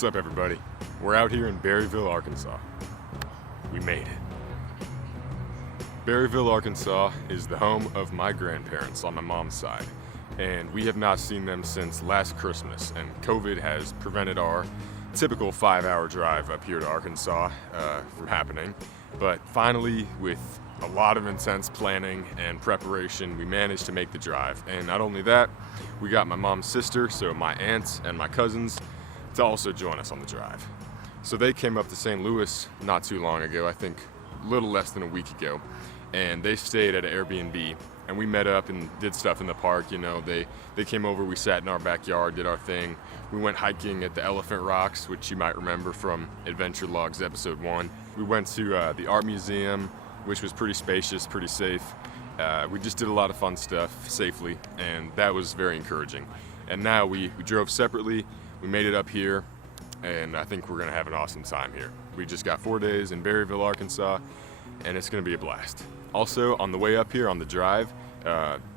What's up, everybody? We're out here in Berryville, Arkansas. We made it. Berryville, Arkansas is the home of my grandparents on my mom's side, and we have not seen them since last Christmas, and COVID has prevented our typical 5-hour drive up here to Arkansas from happening. But finally, with a lot of intense planning and preparation, we managed to make the drive. And not only that, we got my mom's sister, so my aunts and my cousins, to also join us on the drive. So they came up to St. Louis not too long ago, I think a little less than a week ago, and they stayed at an Airbnb, and we met up and did stuff in the park. You know, they came over, we sat in our backyard, did our thing. We went hiking at the Elephant Rocks, which you might remember from Adventure Logs episode 1. We went to the art museum, which was pretty spacious, pretty safe. We just did a lot of fun stuff safely, and that was very encouraging. And now we drove separately, we made it up here, and I think we're gonna have an awesome time here. We just got 4 days in Berryville, Arkansas, and it's gonna be a blast. Also, on the way up here on the drive,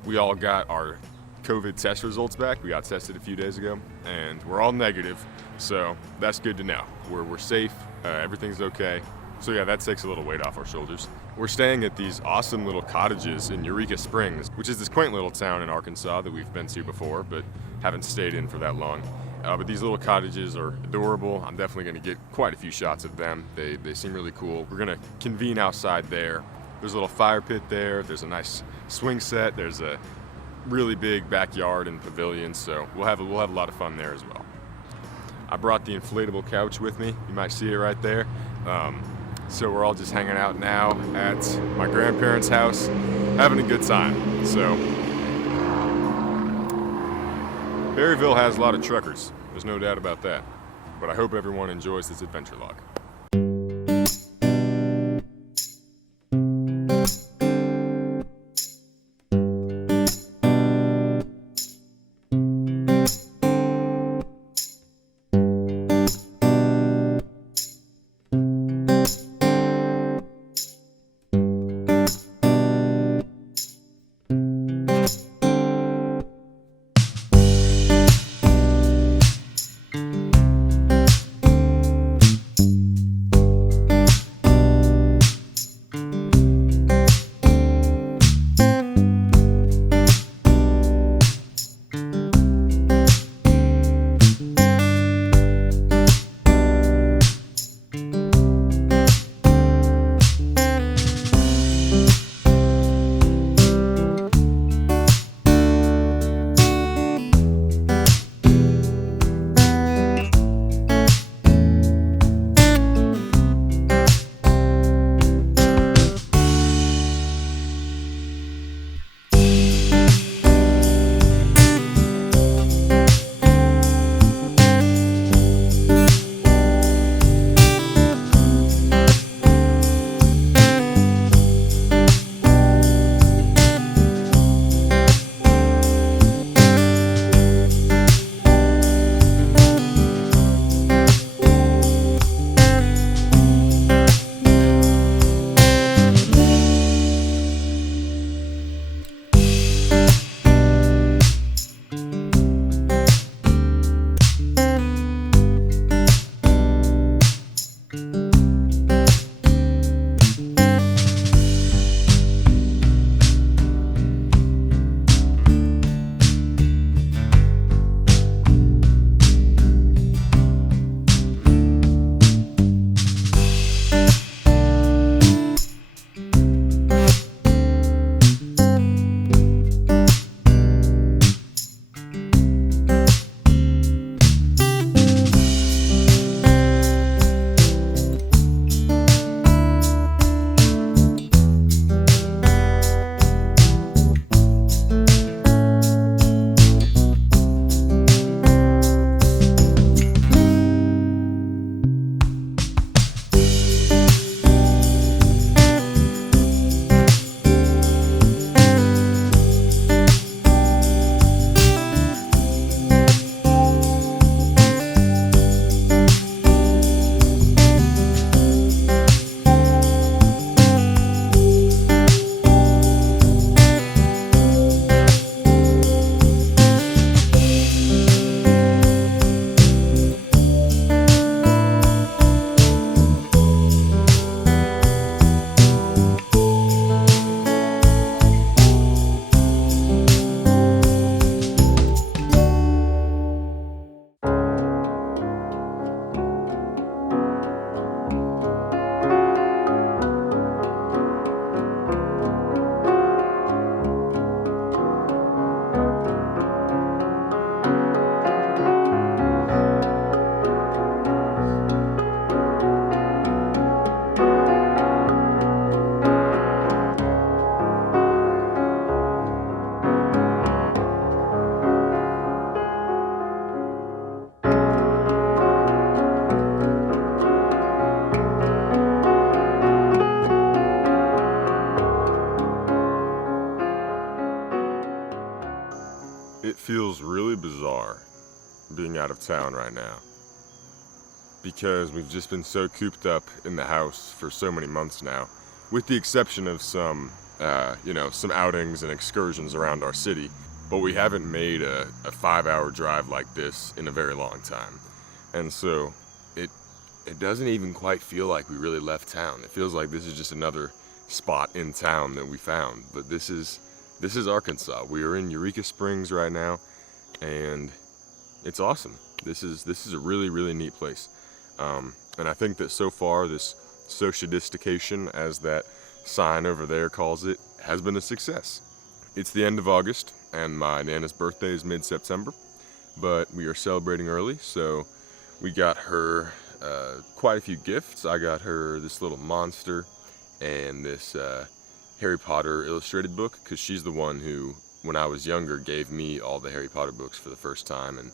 we all got our COVID test results back. We got tested a few days ago, and we're all negative, so that's good to know. We're safe, everything's okay. So yeah, that takes a little weight off our shoulders. We're staying at these awesome little cottages in Eureka Springs, which is this quaint little town in Arkansas that we've been to before, but haven't stayed in for that long. But these little cottages are adorable. I'm definitely gonna get quite a few shots of them. They seem really cool. We're gonna convene outside there. There's a little fire pit there. There's a nice swing set. There's a really big backyard and pavilion, so we'll have a lot of fun there as well. I brought the inflatable couch with me. You might see it right there. So we're all just hanging out now at my grandparents' house, having a good time. So Berryville has a lot of truckers. There's no doubt about that. But I hope everyone enjoys this adventure log. It feels really bizarre being out of town right now because we've just been so cooped up in the house for so many months now, with the exception of some, some outings and excursions around our city. But we haven't made a 5-hour drive like this in a very long time. And so it doesn't even quite feel like we really left town. It feels like this is just another spot in town that we found. But this is Arkansas. We are in Eureka Springs right now, and it's awesome. This is a really, really neat place. And I think that so far this sociadistication, as that sign over there calls it, has been a success. It's the end of August, and my Nana's birthday is mid-September, but we are celebrating early, so we got her quite a few gifts. I got her this little monster and this Harry Potter illustrated book, because she's the one who, when I was younger, gave me all the Harry Potter books for the first time and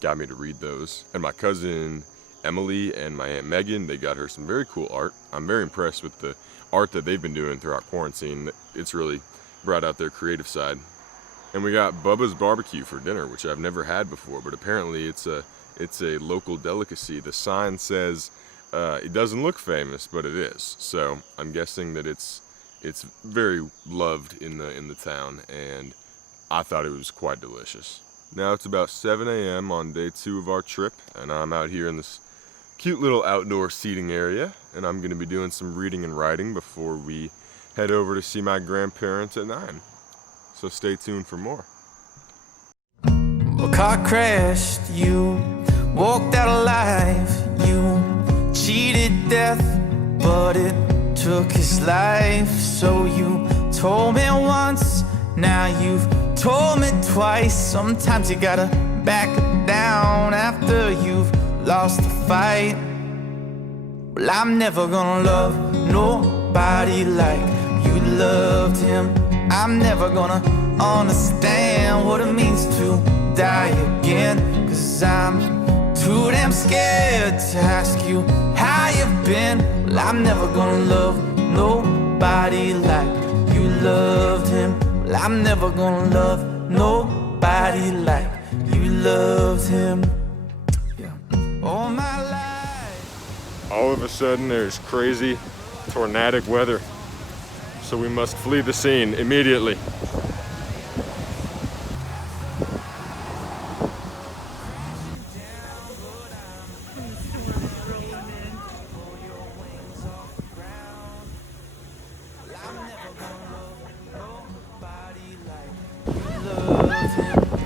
got me to read those. And my cousin Emily and my Aunt Megan, they got her some very cool art. I'm very impressed with the art that they've been doing throughout quarantine. It's really brought out their creative side. And we got Bubba's barbecue for dinner, which I've never had before, but apparently it's a local delicacy. The sign says it doesn't look famous, but it is. So I'm guessing that it's very loved in the town, and I thought it was quite delicious. Now it's about 7 a.m. on day 2 of our trip, and I'm out here in this cute little outdoor seating area, and I'm going to be doing some reading and writing before we head over to see my grandparents at 9. So stay tuned for more. A car crashed, you walked out alive, you cheated death, but it took his life. So you told me once, now you've told me twice. Sometimes you gotta back it down after you've lost the fight. Well, I'm never gonna love nobody like you loved him. I'm never gonna understand what it means to die again, 'cause I'm too damn scared to ask you how you've been. Well, I'm never gonna love nobody like you loved him. Well, I'm never gonna love nobody like you loved him. Yeah. All my life. All of a sudden there's crazy tornadic weather, so we must flee the scene immediately.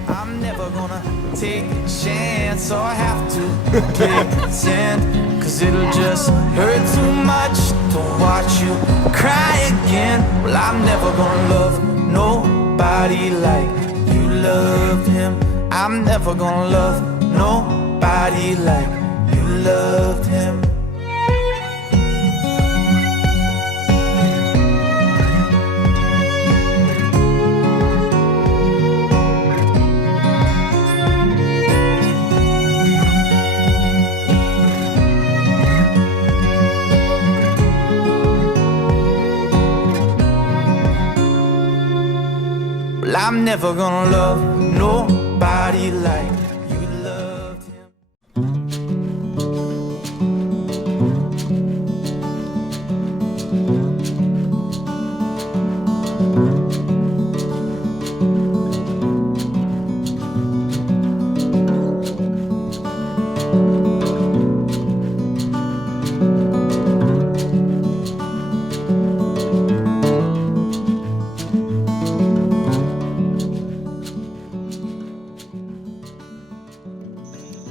I'm never gonna take a chance or have to pretend, 'cause it'll just hurt too much to watch you cry again. Well, I'm never gonna love nobody like you loved him. I'm never gonna love nobody like you loved him. I'm never gonna love nobody like you loved him.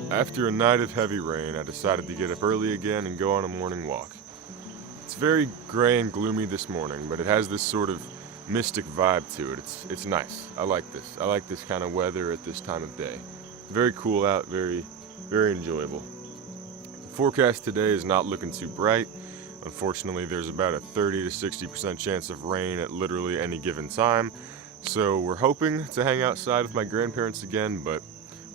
After a night of heavy rain, I decided to get up early again and go on a morning walk. It's very gray and gloomy this morning, but it has this sort of mystic vibe to it. It's nice. I like this. I like this kind of weather at this time of day. Very cool out, very, very enjoyable. The forecast today is not looking too bright. Unfortunately, there's about a 30 to 60% chance of rain at literally any given time. So we're hoping to hang outside with my grandparents again, but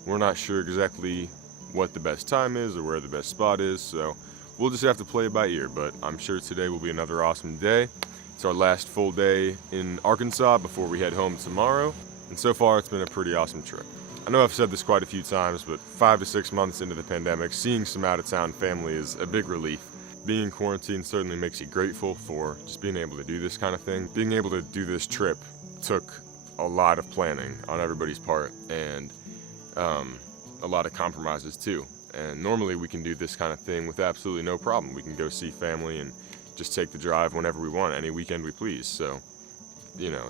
we're not sure exactly what the best time is or where the best spot is, so we'll just have to play it by ear. But I'm sure today will be another awesome day. It's our last full day in Arkansas before we head home tomorrow, And so far, it's been a pretty awesome trip. I know I've said this quite a few times, but 5 to 6 months into the pandemic, seeing some out-of-town family is a big relief. Being in quarantine certainly makes you grateful for just being able to do this kind of thing. Being able to do this trip took a lot of planning on everybody's part, and a lot of compromises too. And normally we can do this kind of thing with absolutely no problem. We can go see family and just take the drive whenever we want, any weekend we please. So, you know,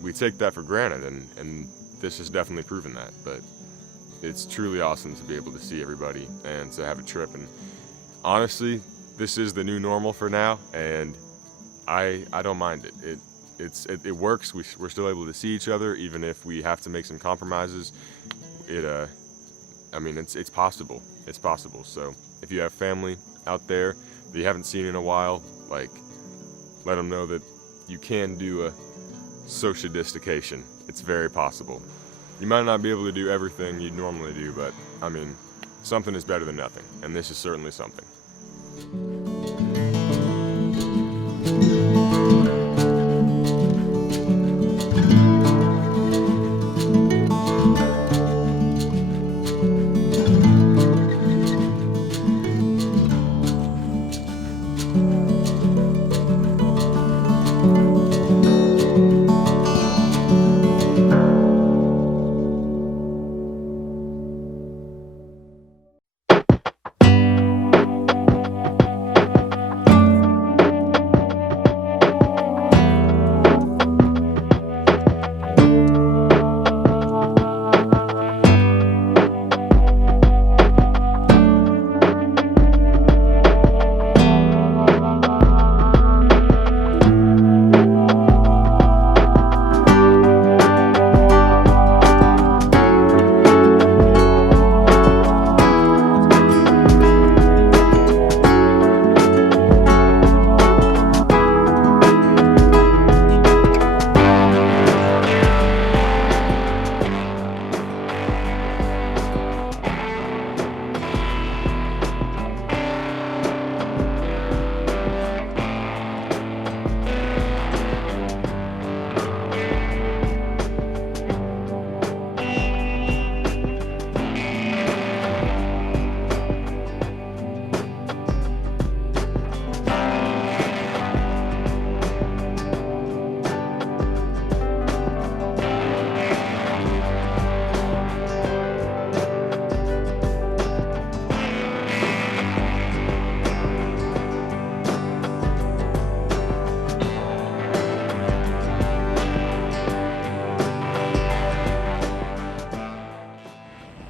we take that for granted, and this has definitely proven that. But it's truly awesome to be able to see everybody and to have a trip. And honestly, this is the new normal for now, and I don't mind it. It works. We're still able to see each other, even if we have to make some compromises. It's possible. It's possible. So if you have family out there that you haven't seen in a while, like, let them know that you can do a sociadistication. It's very possible. You might not be able to do everything you normally do, but something is better than nothing, and this is certainly something.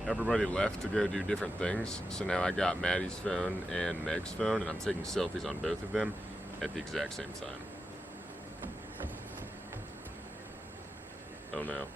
Everybody left to go do different things, so now I got Maddie's phone and Meg's phone, and I'm taking selfies on both of them at the exact same time. Oh no.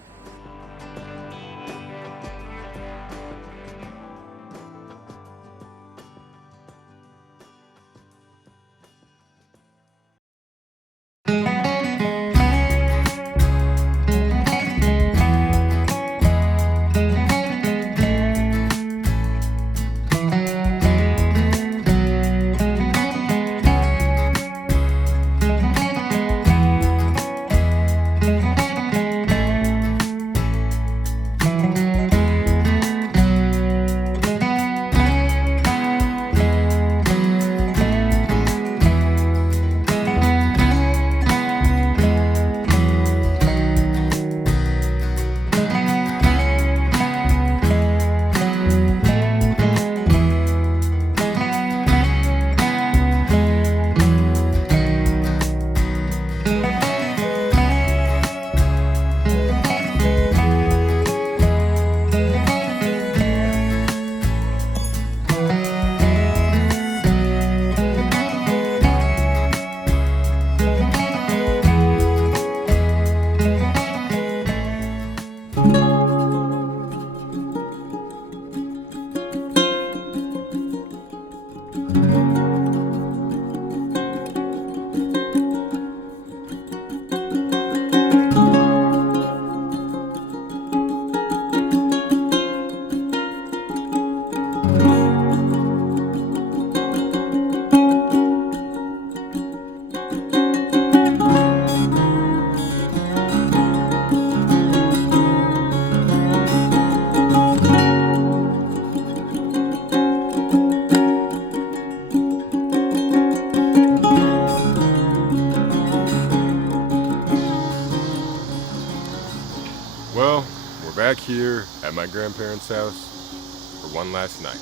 Well, we're back here at my grandparents' house for one last night.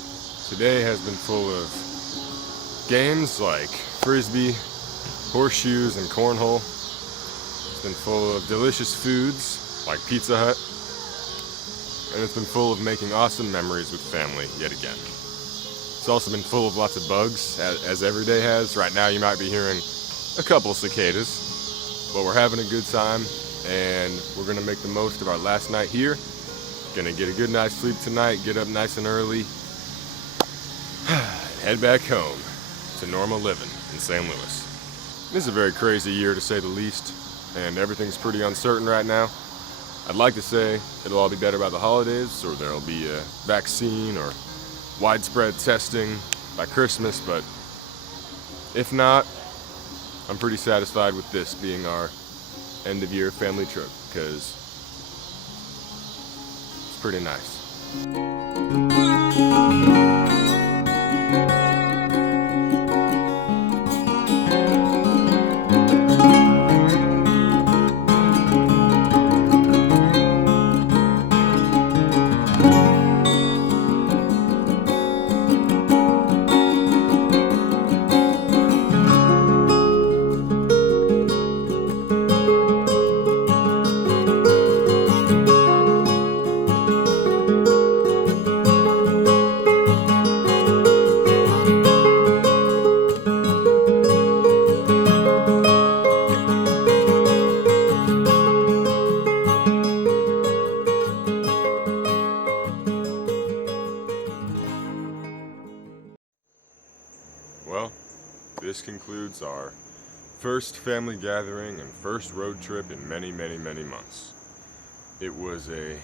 Today has been full of games like frisbee, horseshoes, and cornhole. It's been full of delicious foods like Pizza Hut. And it's been full of making awesome memories with family yet again. It's also been full of lots of bugs, as every day has. Right now you might be hearing a couple cicadas, but we're having a good time, and we're gonna make the most of our last night here. Gonna get a good night's sleep tonight, get up nice and early, head back home to normal living in St. Louis. This is a very crazy year to say the least, and everything's pretty uncertain right now. I'd like to say it'll all be better by the holidays, or there'll be a vaccine or widespread testing by Christmas, but if not, I'm pretty satisfied with this being our end of year family trip, because it's pretty nice. Well, this concludes our first family gathering and first road trip in many, many, many months. It was a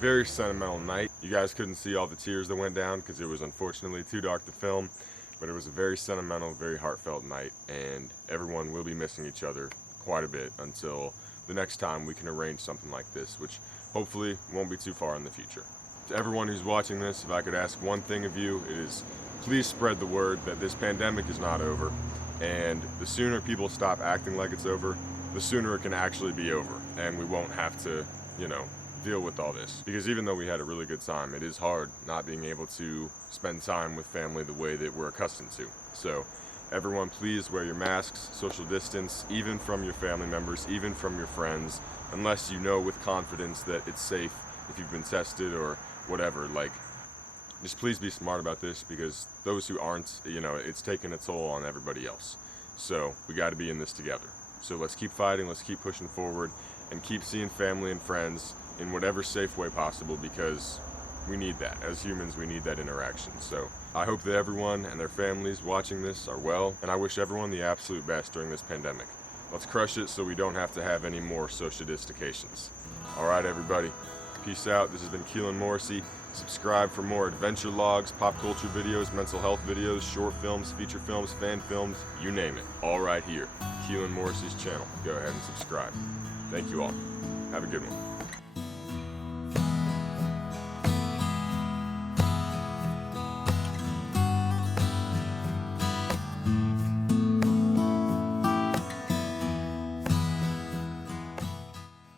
very sentimental night. You guys couldn't see all the tears that went down because it was unfortunately too dark to film, but it was a very sentimental, very heartfelt night, and everyone will be missing each other quite a bit until the next time we can arrange something like this, which hopefully won't be too far in the future. To everyone who's watching this, if I could ask one thing of you, it is please spread the word that this pandemic is not over, and the sooner people stop acting like it's over, the sooner it can actually be over, and we won't have to, deal with all this. Because even though we had a really good time, it is hard not being able to spend time with family the way that we're accustomed to. So everyone, please wear your masks, social distance, even from your family members, even from your friends, unless you know with confidence that it's safe if you've been tested or whatever. Just please be smart about this, because those who aren't, it's taking a toll on everybody else. So we got to be in this together. So let's keep fighting, let's keep pushing forward, and keep seeing family and friends in whatever safe way possible, because we need that. As humans, we need that interaction. So I hope that everyone and their families watching this are well, and I wish everyone the absolute best during this pandemic. Let's crush it so we don't have to have any more social dislocations. All right, everybody. Peace out. This has been Keelan Morrissey. Subscribe for more adventure logs, pop culture videos, mental health videos, short films, feature films, fan films, you name it. All right here. Keelan Morrissey's channel. Go ahead and subscribe. Thank you all. Have a good one.